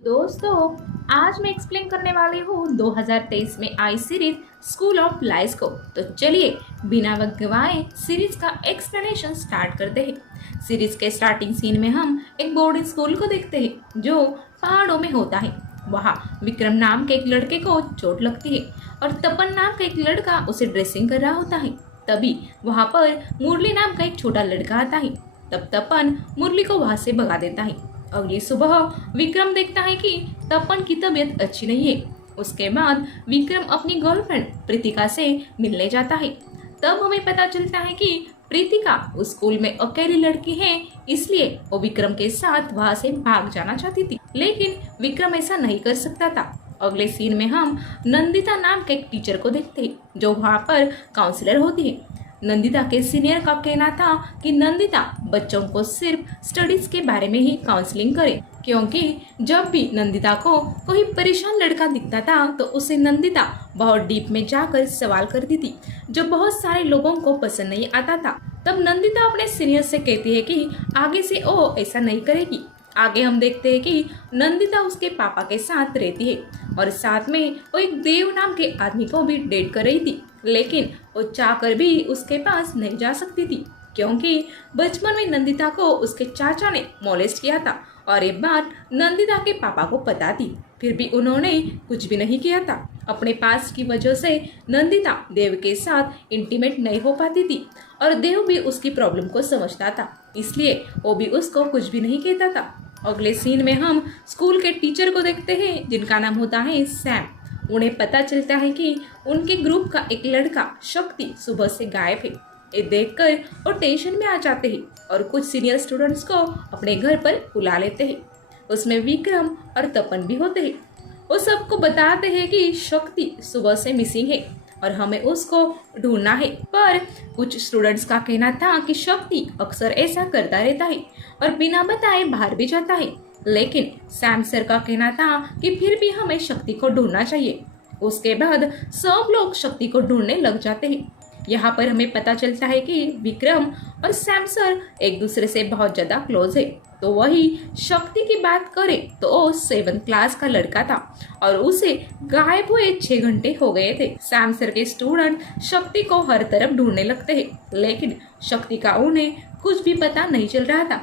दोस्तों, आज मैं एक्सप्लेन करने वाली हूँ 2023 में आई सीरीज स्कूल ऑफ लाइस को। तो चलिए बिना वक्त गवाए सीरीज का एक्सप्लेनेशन स्टार्ट करते हैं। सीरीज के स्टार्टिंग सीन में हम एक बोर्डिंग स्कूल को देखते हैं जो पहाड़ों में होता है। वहाँ विक्रम नाम के एक लड़के को चोट लगती है और तपन नाम का एक लड़का उसे ड्रेसिंग कर रहा होता है। तभी वहाँ पर मुरली नाम का एक छोटा लड़का आता है। तब तपन मुरली को वहाँ से भगा देता है। अगली सुबह विक्रम देखता है कि तपन की तबीयत अच्छी नहीं है। उसके बाद विक्रम अपनी गर्लफ्रेंड प्रीतिका से मिलने जाता है। तब हमें पता चलता है कि प्रीतिका उस स्कूल में अकेली लड़की है, इसलिए वो विक्रम के साथ वहां से भाग जाना चाहती थी, लेकिन विक्रम ऐसा नहीं कर सकता था। अगले सीन में हम नंदिता नाम के एक टीचर को देखते हैं जो वहाँ पर काउंसलर होती है। नंदिता के सीनियर का कहना था कि नंदिता बच्चों को सिर्फ स्टडीज के बारे में ही काउंसलिंग करे, क्योंकि जब भी नंदिता को कोई परेशान लड़का दिखता था तो उसे नंदिता बहुत डीप में जाकर सवाल करती थी जो बहुत सारे लोगों को पसंद नहीं आता था। तब नंदिता अपने सीनियर से कहती है कि आगे से वो ऐसा नहीं करेगी। आगे हम देखते हैं कि नंदिता उसके पापा के साथ रहती है और साथ में वो एक देव नाम के आदमी को भी डेट कर रही थी, लेकिन वो चाहकर भी उसके पास नहीं जा सकती थी क्योंकि बचपन में नंदिता को उसके चाचा ने मोलेस्ट किया था और ये बात नंदिता के पापा को पता थी। फिर भी उन्होंने कुछ भी नहीं किया था। अपने पास की वजह से नंदिता देव के साथ इंटीमेट नहीं हो पाती थी और देव भी उसकी प्रॉब्लम को समझता था, इसलिए वो भी उसको कुछ भी नहीं कहता था। अगले सीन में हम स्कूल के टीचर को देखते हैं जिनका नाम होता है सैम। उन्हें पता चलता है कि उनके ग्रुप का एक लड़का शक्ति सुबह से गायब है। ये देखकर वो टेंशन में आ जाते हैं और कुछ सीनियर स्टूडेंट्स को अपने घर पर बुला लेते हैं। उसमें विक्रम और तपन भी होते हैं। वो सबको बताते हैं कि शक्ति सुबह से मिसिंग है और हमें उसको ढूंढना है। पर कुछ स्टूडेंट्स का कहना था कि शक्ति अक्सर ऐसा करता रहता है और बिना बताए बाहर भी जाता है, लेकिन सैम सर का कहना था कि फिर भी हमें शक्ति को ढूंढना चाहिए। उसके बाद सब लोग शक्ति को ढूंढने लग जाते हैं। यहाँ पर हमें पता चलता है कि विक्रम और सैम सर एक दूसरे से बहुत ज्यादा क्लोज है। तो वही शक्ति की बात करें तो वो 7th क्लास का लड़का था और उसे गायब हुए 6 घंटे हो गए थे। सैम सर के स्टूडेंट शक्ति को हर तरफ ढूंढने लगते हैं, लेकिन शक्ति का उन्हें कुछ भी पता नहीं चल रहा था।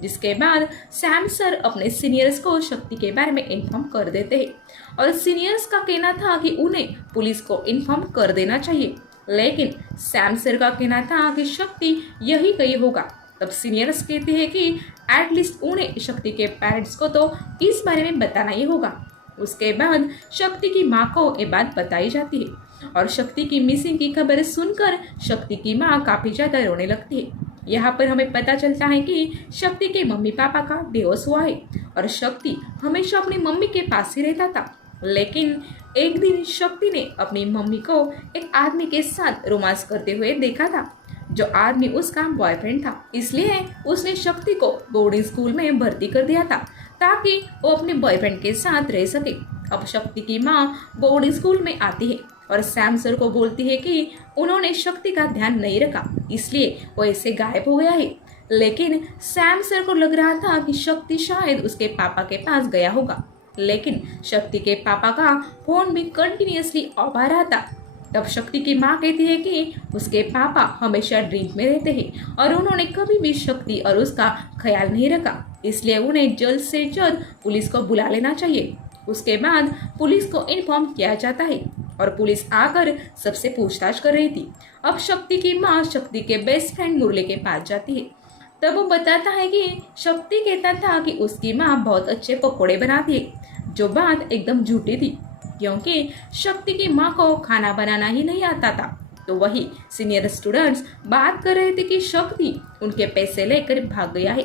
जिसके बाद सैम सर अपने सीनियर्स को शक्ति के बारे में इन्फॉर्म कर देते हैं और सीनियर्स का कहना था कि उन्हें पुलिस को इन्फॉर्म कर देना चाहिए, लेकिन सैम सर का कहना था कि शक्ति यही कहीं होगा। तब सीनियर्स कहते हैं कि एटलीस्ट उन्हें शक्ति के पेरेंट्स को तो इस बारे में बताना ही होगा। उसके बाद शक्ति की माँ को ये बात बताई जाती है और शक्ति की मिसिंग की खबर सुनकर शक्ति की माँ काफी ज्यादा रोने लगती है। यहाँ पर हमें पता चलता है कि शक्ति के मम्मी पापा का डिवोर्स हुआ है और शक्ति हमेशा अपनी मम्मी के पास ही रहता था, लेकिन एक दिन शक्ति ने अपनी मम्मी को एक आदमी के साथ रोमांस करते हुए देखा था, जो आदमी उसका बॉयफ्रेंड था। इसलिए उसने शक्ति को बोर्डिंग स्कूल में भर्ती कर दिया था ताकि वो अपने बॉयफ्रेंड के साथ रह सके। अब शक्ति की माँ बोर्डिंग स्कूल में आती है और सैम सर को बोलती है कि उन्होंने शक्ति का ध्यान नहीं रखा, इसलिए वो ऐसे गायब हो गया है। लेकिन सैम सर को लग रहा था कि शक्ति शायद उसके पापा के पास गया होगा, लेकिन शक्ति के पापा का फोन भी कंटिन्यूअसली ऑफ आ रहा था। तब शक्ति की माँ कहती है कि उसके पापा हमेशा ड्रीम में रहते हैं और उन्होंने कभी भी शक्ति और उसका ख्याल नहीं रखा, इसलिए उन्हें जल्द से जल्द पुलिस को बुला लेना चाहिए। उसके बाद पुलिस को इन्फॉर्म किया जाता है और पुलिस आकर सबसे पूछताछ कर रही थी। अब शक्ति की माँ शक्ति के बेस्ट फ्रेंड मुरली के पास जाती है। तब वो बताता है कि शक्ति कहता था कि उसकी माँ बहुत अच्छे पकौड़े बनाती है, जो बात एकदम झूठी थी क्योंकि शक्ति की माँ को खाना बनाना ही नहीं आता था। तो वही सीनियर स्टूडेंट्स बात कर रहे थे कि शक्ति उनके पैसे लेकर भाग गया है,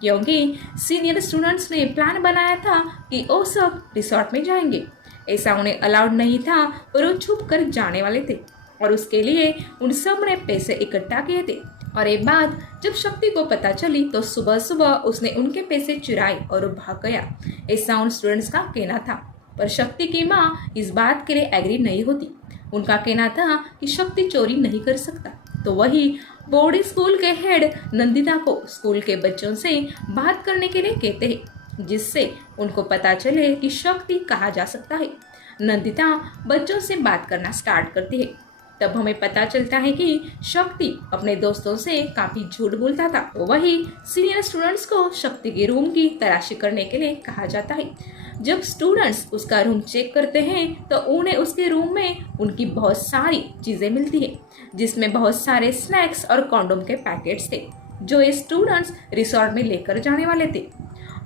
क्योंकि सीनियर स्टूडेंट्स ने प्लान बनाया था कि वो सब रिसोर्ट में जाएंगे। ऐसा उन्हें अलाउड नहीं था और वो छुप कर जाने वाले थे और उसके लिए उन सब ने पैसे इकट्ठा किए थे। और एक बात जब शक्ति को पता चली तो सुबह सुबह उसने उनके पैसे चुराए और वो भाग गया, ऐसा उन स्टूडेंट्स का कहना था। पर शक्ति की माँ इस बात के लिए एग्री नहीं होती। उनका कहना था कि शक्ति चोरी नहीं कर सकता। तो वही बोर्डिंग स्कूल के हेड नंदिता को स्कूल के बच्चों से बात करने के लिए कहते हैं जिससे उनको पता चले कि शक्ति कहाँ जा सकता है। नंदिता बच्चों से बात करना स्टार्ट करती है। तब हमें पता चलता है कि शक्ति अपने दोस्तों से काफी झूठ बोलता था। वही सीनियर स्टूडेंट्स को शक्ति के रूम की तलाशी करने के लिए कहा जाता है। जब स्टूडेंट्स उसका रूम चेक करते हैं तो उन्हें उसके रूम में उनकी बहुत सारी चीजें मिलती है, जिसमें बहुत सारे स्नैक्स और कॉन्डोम के पैकेट्स थे जो ये स्टूडेंट्स रिसोर्ट में लेकर जाने वाले थे।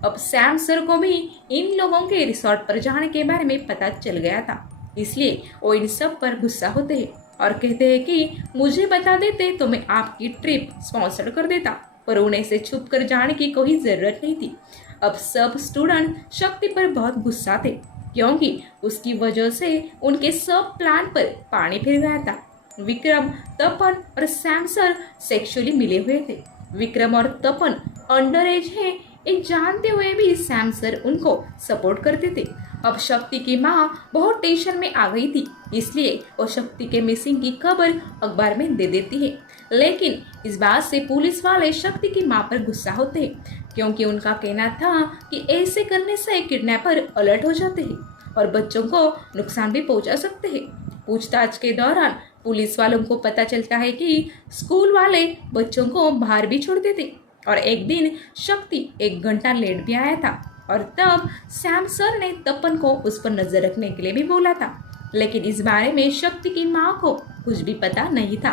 अब सैम सर को भी इन लोगों के रिसोर्ट पर जाने के बारे में पता चल गया था, इसलिए वो इन सब पर गुस्सा होते हैं और कहते हैं कि मुझे बता देते तो मैं आपकी ट्रिप स्पॉन्सर कर देता, पर उन्हें से छुप कर जाने की कोई जरूरत नहीं थी। अब सब स्टूडेंट शक्ति पर बहुत गुस्सा थे क्योंकि उसकी वजह से उनके सब प्लान पर पानी फिर गया था। विक्रम, तपन और सैम सर सेक्सुअली मिले हुए थे। विक्रम और तपन अंडर एज है, एक जानते हुए भी सैम सर उनको सपोर्ट करते थे। अब शक्ति की माँ बहुत टेंशन में आ गई थी, इसलिए वो शक्ति के मिसिंग की खबर अखबार में दे देती है। लेकिन इस बात से पुलिस वाले शक्ति की माँ पर गुस्सा होते हैं क्योंकि उनका कहना था कि ऐसे करने से किडनैपर अलर्ट हो जाते हैं और बच्चों को नुकसान भी पहुंचा सकते हैं। पूछताछ के दौरान पुलिस वालों को पता चलता है कि स्कूल वाले बच्चों को बाहर भी छोड़ते थे और एक दिन शक्ति 1 घंटा लेट भी आया था और तब सैम सर ने तपन को उस पर नजर रखने के लिए भी बोला था। लेकिन इस बारे में शक्ति की माँ को कुछ भी पता नहीं था।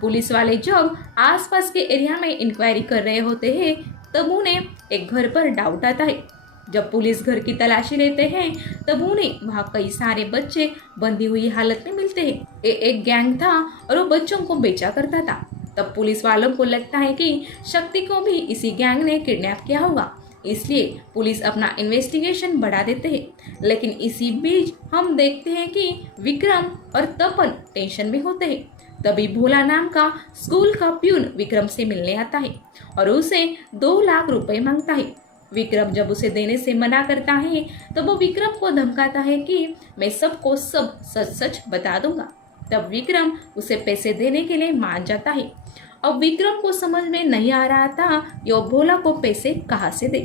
पुलिस वाले जब आसपास के एरिया में इंक्वायरी कर रहे होते हैं तब उन्हें एक घर पर डाउट आता है। जब पुलिस घर की तलाशी लेते हैं तब उन्हें वहाँ कई सारे बच्चे बंधी हुई हालत में मिलते हैं। एक गैंग था और वो बच्चों को बेचा करता था। तब पुलिस वालों को लगता है कि शक्ति को भी इसी गैंग ने किडनैप किया होगा, इसलिए पुलिस अपना इन्वेस्टिगेशन बढ़ा देते हैं। लेकिन इसी बीच हम देखते हैं कि विक्रम और तपन टेंशन में होते हैं। तभी भोला नाम का स्कूल का प्यून विक्रम से मिलने आता है और उसे 2 लाख रुपए मांगता है। विक्रम जब उसे देने से मना करता है तो वो विक्रम को धमकाता है कि मैं सबको सब सच सच बता दूंगा। तब विक्रम उसे पैसे देने के लिए मान जाता है। अब विक्रम को समझ में नहीं आ रहा था कि वो भोला को पैसे कहाँ से दे।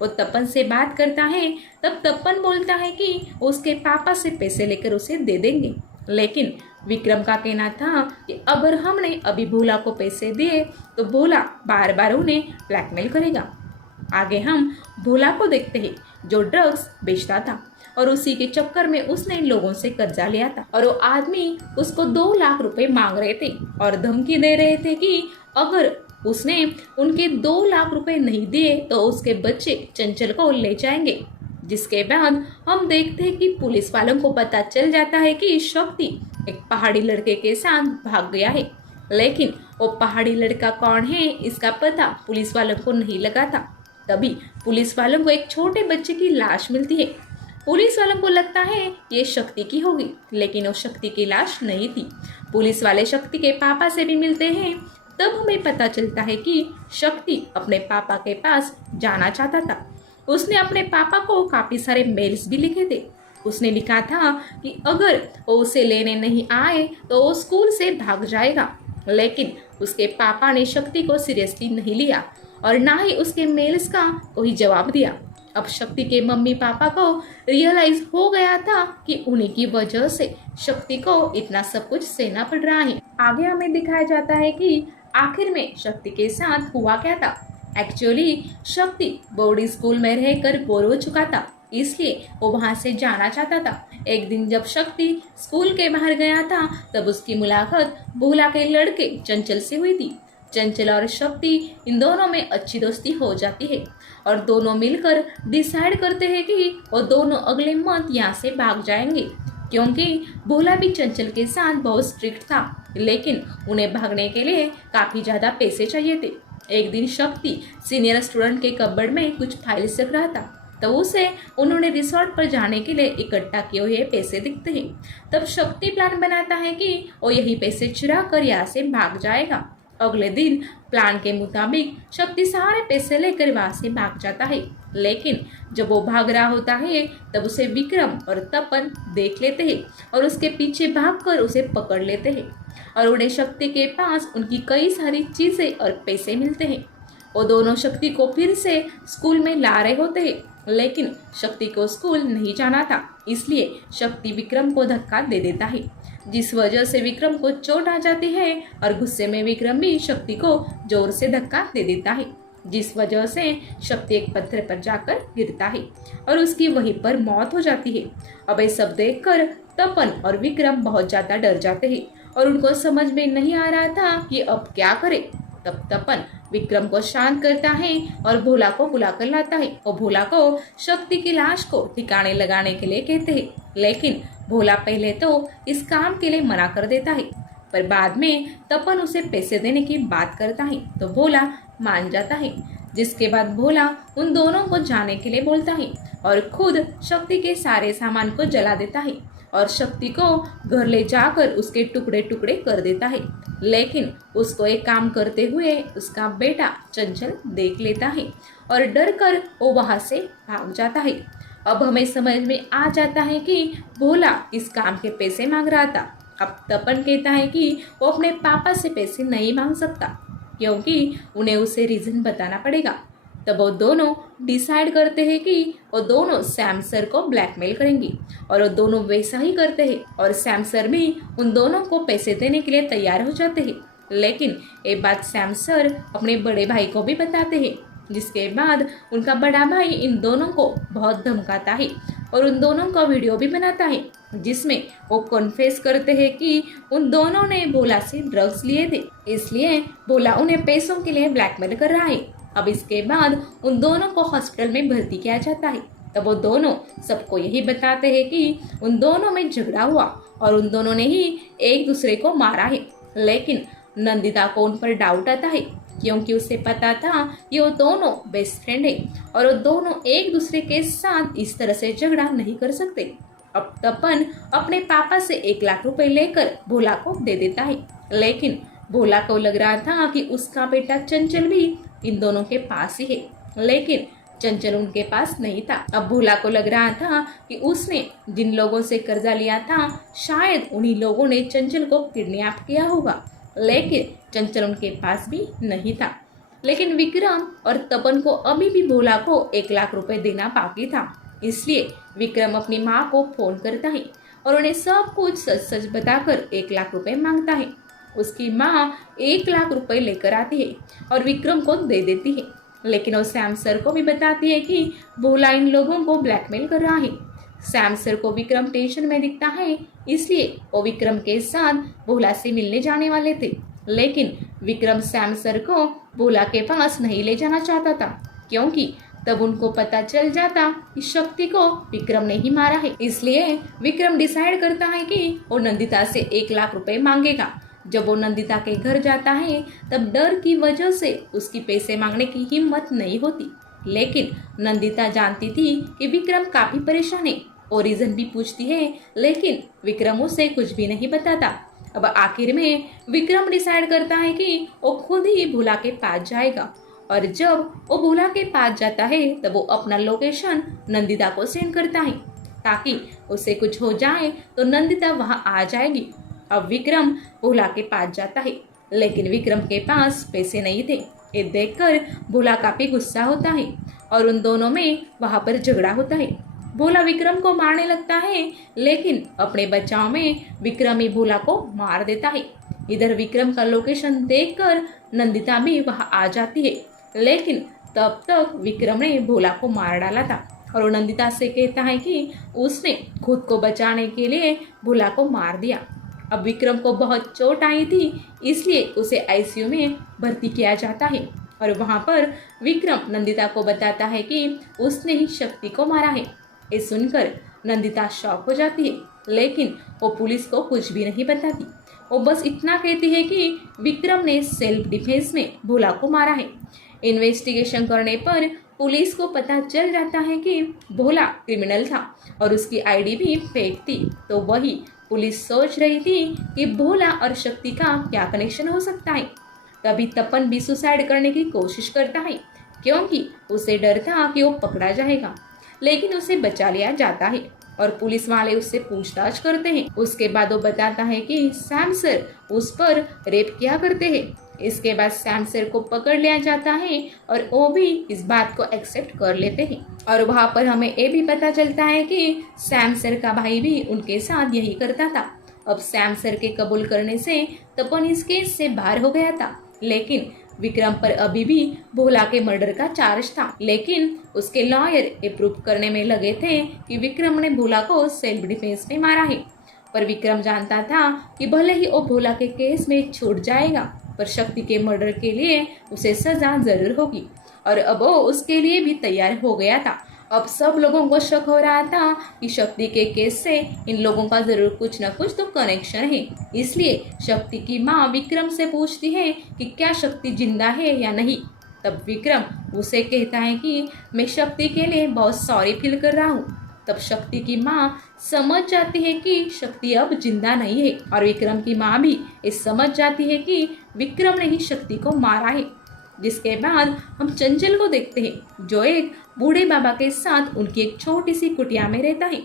वो तपन से बात करता है, तब तपन बोलता है कि उसके पापा से पैसे लेकर उसे दे देंगे। लेकिन विक्रम का कहना था कि अगर हमने अभी भोला को पैसे दिए तो भोला बार बार उन्हें ब्लैकमेल करेगा। आगे हम भोला को देखते हैं जो ड्रग्स बेचता था और उसी के चक्कर में उसने लोगों से कर्जा लिया था और वो आदमी उसको 2 लाख रुपए मांग रहे थे और धमकी दे रहे थे कि अगर उसने उनके 2 लाख रुपए नहीं दिए तो उसके बच्चे चंचल को ले जाएंगे। जिसके बाद हम देखते हैं कि पुलिस वालों को पता चल जाता है कि शक्ति एक पहाड़ी लड़के के साथ भाग गया है, लेकिन वो पहाड़ी लड़का कौन है इसका पता पुलिस वालों को नहीं लगा था। तभी पुलिस वालों को एक छोटे बच्चे की लाश मिलती है। पुलिस वालों को लगता है ये शक्ति की होगी, लेकिन वो शक्ति की लाश नहीं थी। पुलिस वाले शक्ति के पापा से भी मिलते हैं। तब हमें पता चलता है कि शक्ति अपने पापा के पास जाना चाहता था। उसने अपने पापा को काफी सारे मेल्स भी लिखे थे। उसने लिखा था कि अगर वो उसे लेने नहीं आए तो वो स्कूल से भाग जाएगा, लेकिन उसके पापा ने शक्ति को सीरियसली नहीं लिया और ना ही उसके मेल्स का कोई जवाब दिया। अब शक्ति के मम्मी पापा को रियलाइज हो गया था कि उन्हीं की वजह से शक्ति को इतना सब कुछ सहना पड़ रहा है। आगे हमें दिखाया जाता है कि आखिर में शक्ति के साथ हुआ क्या था। एक्चुअली शक्ति बोर्डिंग स्कूल में रहकर बोर हो चुका था, इसलिए वो वहां से जाना चाहता था। एक दिन जब शक्ति स्कूल के बाहर गया था तब उसकी मुलाकात भोला के लड़के चंचल से हुई थी। चंचल और शक्ति इन दोनों में अच्छी दोस्ती हो जाती है और दोनों मिलकर डिसाइड करते हैं कि वो दोनों अगले मंथ यहाँ से भाग जाएंगे, क्योंकि भोला भी चंचल के साथ बहुत स्ट्रिक्ट था, लेकिन उन्हें भागने के लिए काफी ज्यादा पैसे चाहिए थे। एक दिन शक्ति सीनियर स्टूडेंट के कबर्ड में कुछ फाइल्स रख रहा था, तब उसे उन्होंने रिसोर्ट पर जाने के लिए इकट्ठा किए हुए पैसे दिखते हैं। तब शक्ति प्लान बनाता है कि वो यही पैसे चुरा कर यहाँ से भाग जाएगा। अगले दिन प्लान के मुताबिक शक्ति सारे पैसे लेकर वहां से भाग जाता है, लेकिन जब वो भाग रहा होता है तब उसे विक्रम और तपन देख लेते हैं और उसके पीछे भागकर उसे पकड़ लेते हैं और उन्हें शक्ति के पास उनकी कई सारी चीजें और पैसे मिलते हैं। वो दोनों शक्ति को फिर से स्कूल में ला रहे होते हैं लेकिन शक्ति को स्कूल नहीं जाना था, इसलिए शक्ति विक्रम को धक्का दे देता है, जिस वजह से विक्रम को चोट आ जाती है और गुस्से में विक्रम भी शक्ति को जोर से धक्का दे देता है, जिस वजह से शक्ति एक पत्थर पर जाकर गिरता है और उसकी वहीं पर मौत हो जाती है। अब ये सब देखकर तपन और विक्रम बहुत ज्यादा डर जाते हैं और उनको समझ में नहीं आ रहा था कि अब क्या करे। तब तपन विक्रम को शांत करता है और भोला को बुलाकर लाता है और भोला को शक्ति की लाश को ठिकाने लगाने के लिए कहते हैं, लेकिन भोला पहले तो इस काम के लिए मना कर देता है, पर बाद में तपन उसे पैसे देने की बात करता है तो भोला मान जाता है, जिसके बाद भोला उन दोनों को जाने के लिए बोलता है और खुद शक्ति के सारे सामान को जला देता है और शक्ति को घर ले जाकर उसके टुकड़े टुकड़े कर देता है। लेकिन उसको एक काम करते हुए उसका बेटा चंचल देख लेता है और डर कर वो वहां से भाग जाता है। अब हमें समझ में आ जाता है कि भोला इस काम के पैसे मांग रहा था। अब तपन कहता है कि वो अपने पापा से पैसे नहीं मांग सकता क्योंकि उन्हें उसे रीजन बताना पड़ेगा। तब वो दोनों डिसाइड करते हैं कि वो दोनों सैम सर को ब्लैकमेल करेंगी और वो दोनों वैसा ही करते हैं और सैम सर भी उन दोनों को पैसे देने के लिए तैयार हो जाते हैं। लेकिन एक बात सैम सर अपने बड़े भाई को भी बताते हैं, जिसके बाद उनका बड़ा भाई इन दोनों को बहुत धमकाता है और उन दोनों का वीडियो भी बनाता है, जिसमें वो कॉन्फेस करते हैं कि उन दोनों ने भोला से ड्रग्स लिए थे, इसलिए भोला उन्हें पैसों के लिए ब्लैकमेल कर रहा है। अब इसके बाद उन दोनों को हॉस्पिटल में भर्ती किया जाता है। तब वो दोनों सबको यही बताते हैं कि उन दोनों में झगड़ा हुआ और उन दोनों ने ही एक दूसरे को मारा है। लेकिन नंदिता को उन पर डाउट आता है क्योंकि उसे पता था कि वो दोनों बेस्ट फ्रेंड है और वो दोनों एक दूसरे के साथ इस तरह से झगड़ा नहीं कर सकते। अब तपन अपने पापा से 1 लाख रुपए लेकर भोला को दे देता है, लेकिन भोला को लग रहा था कि उसका बेटा चंचल भी इन दोनों के पास ही है, लेकिन चंचल उनके पास नहीं था। अब भोला को लग रहा था कि उसने जिन लोगों से कर्जा लिया था शायद उन्हीं लोगों ने चंचल को किडनैप किया होगा, लेकिन चंचल उनके पास भी नहीं था। लेकिन विक्रम और तपन को अभी भी भोला को 1 लाख रुपए देना बाकी था, इसलिए विक्रम अपनी माँ को फोन करता है और उन्हें सब कुछ सच सच बताकर 1 लाख रुपए मांगता है। उसकी माँ 1 लाख रुपए लेकर आती है और विक्रम को दे देती है, लेकिन वो सैम सर को भी बताती है कि भोला इन लोगों को ब्लैकमेल कर रहा है। सैम सर को विक्रम टेंशन में दिखता है, इसलिए वो विक्रम के साथ भोला से मिलने जाने वाले थे, लेकिन विक्रम सैम सर को भोला के पास नहीं ले जाना चाहता था क्योंकि तब उनको पता चल जाता कि शक्ति को विक्रम ने ही मारा है। इसलिए विक्रम डिसाइड करता है कि वो नंदिता से 1 लाख रुपए मांगेगा। जब वो नंदिता के घर जाता है तब डर की वजह से उसकी पैसे मांगने की हिम्मत नहीं होती, लेकिन नंदिता जानती थी कि विक्रम काफी परेशान है और रीजन भी पूछती है, लेकिन विक्रम उसे कुछ भी नहीं बताता। अब आखिर में विक्रम डिसाइड करता है कि वो खुद ही भोला के पास जाएगा और जब वो भोला के पास जाता है तब वो अपना लोकेशन नंदिता को सेंड करता है ताकि उसे कुछ हो जाए तो नंदिता वहां आ जाएगी। अब विक्रम भोला के पास जाता है, लेकिन विक्रम के पास पैसे नहीं थे। ये देखकर भोला काफी गुस्सा होता है और उन दोनों में वहां पर झगड़ा होता है। भोला विक्रम को मारने लगता है, लेकिन अपने बचाव में विक्रम ही भोला को मार देता है। इधर विक्रम का लोकेशन देखकर नंदिता भी वहां आ जाती है, लेकिन तब तक विक्रम ने भोला को मार डाला था और वो नंदिता से कहता है कि उसने खुद को बचाने के लिए भोला को मार दिया। अब विक्रम को बहुत चोट आई थी, इसलिए उसे आईसीयू में भर्ती किया जाता है और वहां पर विक्रम नंदिता को बताता है कि उसने ही शक्ति को मारा है। ये सुनकर नंदिता शॉक हो जाती है, लेकिन वो पुलिस को कुछ भी नहीं बताती। वो बस इतना कहती है कि विक्रम ने सेल्फ डिफेंस में भोला को मारा है। इन्वेस्टिगेशन करने पर पुलिस को पता चल जाता है कि भोला क्रिमिनल था और उसकी आईडी भी फेक थी। तो वही पुलिस सोच रही थी कि भोला और शक्ति का क्या कनेक्शन हो सकता है। तभी तपन भी सुसाइड करने की कोशिश करता है क्योंकि उसे डर था कि वो पकड़ा जाएगा, लेकिन उसे बचा लिया जाता है और पुलिस वाले उससे पूछताछ करते हैं। उसके बाद वो बताता है कि सैम सर उस पर रेप किया करते हैं, इसके बाद सैम सर को पकड़ लिया जाता है और वो भी इस बात को एक्सेप्ट कर लेते हैं। और वहाँ पर हमें ये भी पता चलता है कि सैम सर का भाई भी उनके साथ यही करता था। अब सैम सर के कबूल करने से तपन इस केस से बाहर हो गया था, लेकिन विक्रम पर अभी भी भोला के मर्डर का चार्ज था। लेकिन उसके लॉयर ये प्रूव करने में लगे थे कि विक्रम ने भोला को सेल्फ डिफेंस में मारा है। पर विक्रम जानता था कि भले ही वो भोला के केस में छूट जाएगा, पर शक्ति के मर्डर के लिए उसे सजा जरूर होगी। और अब वो उसके लिए भी तैयार हो गया था। अब सब लोगों को शक हो रहा था कि शक्ति के केस से इन लोगों का जरूर कुछ न कुछ तो कनेक्शन है। इसलिए शक्ति की माँ विक्रम से पूछती है कि क्या शक्ति जिंदा है या नहीं। तब विक्रम उसे कहता है कि मैं शक्ति के लिए बहुत सॉरी फील कर रहा हूँ। तब शक्ति की माँ समझ जाती है कि शक्ति अब जिंदा नहीं है, और विक्रम की माँ भी ये समझ जाती है कि विक्रम ने ही शक्ति को मारा है। जिसके बाद हम चंचल को देखते हैं, जो एक बूढ़े बाबा के साथ उनकी एक छोटी सी कुटिया में रहता है।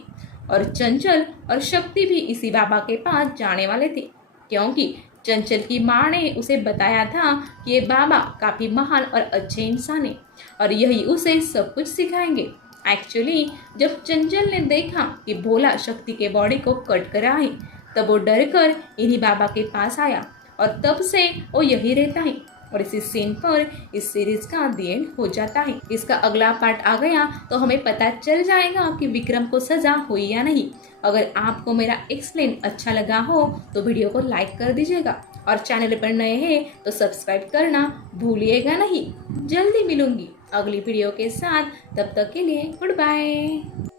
और चंचल और शक्ति भी इसी बाबा के पास जाने वाले थे, क्योंकि चंचल की माँ ने उसे बताया था कि ये बाबा काफी महान और अच्छे इंसान है और यही उसे सब कुछ सिखाएंगे। एक्चुअली जब चंचल ने देखा कि भोला शक्ति के बॉडी को कट कर रहा है, तब वो डर कर इन्हीं बाबा के पास आया और तब से वो यही रहता है। और इसी सीन पर इस सीरीज का द एंड हो जाता है। इसका अगला पार्ट आ गया तो हमें पता चल जाएगा कि विक्रम को सजा हुई या नहीं। अगर आपको मेरा एक्सप्लेन अच्छा लगा हो तो वीडियो को लाइक कर दीजिएगा, और चैनल पर नए हैं तो सब्सक्राइब करना भूलिएगा नहीं। जल्दी मिलूंगी अगली वीडियो के साथ, तब तक के लिए गुड बाय।